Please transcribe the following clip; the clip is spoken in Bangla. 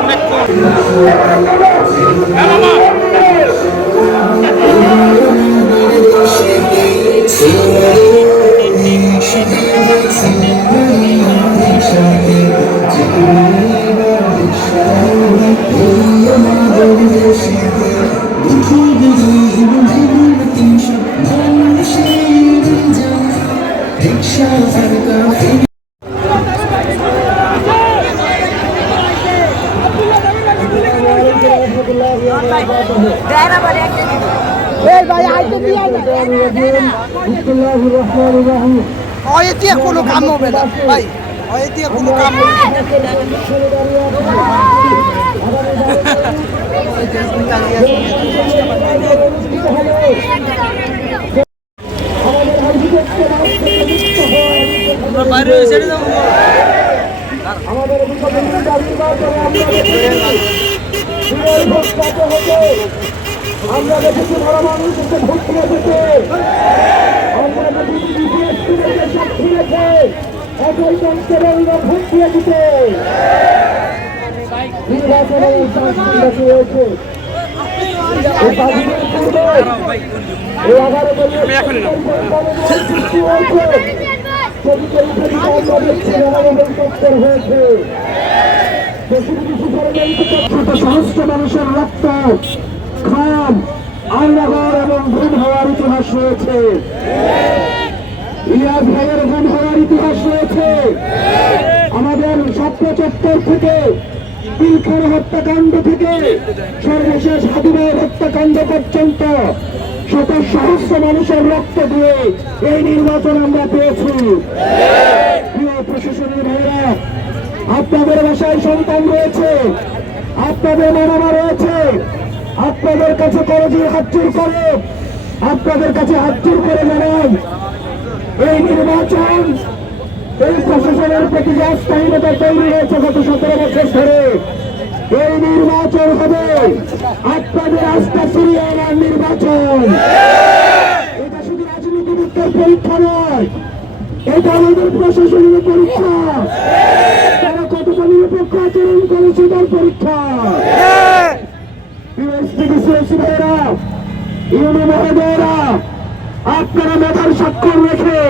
অনেক এই ভাই আইতে ওই কোনো কাম হবে না ভাই দিয়ে কোনো কাম না। আমরা দেখেছি বড় মানুষকে ভোট করে দিতে আমরা দেখেছি বিশেষ করে সাক্ষী রেখে একই কনস্টেবলরা ভোট দিয়ে দিতে। নির্বাচনে সংস্কৃতি রয়েছে হয়েছে। সহস্র মানুষের রক্ত খাম আন্নাগর এবং গুম হওয়ার ইতিহাস রয়েছে। ইলিয়াস ভাইয়ের গুম হওয়ার ইতিহাস রয়েছে। আমাদের স্বপ্ন চত্বর থেকে পিলখার হত্যাকাণ্ড থেকে, সর্বশেষ হাদিমের হত্যাকাণ্ড পর্যন্ত শত সহস্র মানুষের রক্ত দিয়ে এই নির্বাচন আমরা পেয়েছি। প্রিয় প্রশাসনের ভাইরা আপনাদের বাসায় সন্তান রয়েছে। আপনাদের মামামা রয়েছে। আপনাদের কাছে করজি হাতচুর করে। আপনাদের কাছে হাতচুর করে জানান এই নির্বাচন, এই প্রশাসনের প্রতি যে অস্থায়ীনতা তৈরি হয়েছে গত সতেরো বছর ধরে, এই নির্বাচন হবে। আপনাদের আস্থা ফিরিয়ে আনার নির্বাচন। এটা শুধু রাজনীতিবিদদের পরীক্ষা নয় এটা আমাদের প্রশাসনের পরীক্ষা। তারা কতটা নিরপেক্ষ আচরণ করেছে তার পরীক্ষা? ইউনি মহোদয়রা আপনারা মেধার স্বাক্ষর রেখে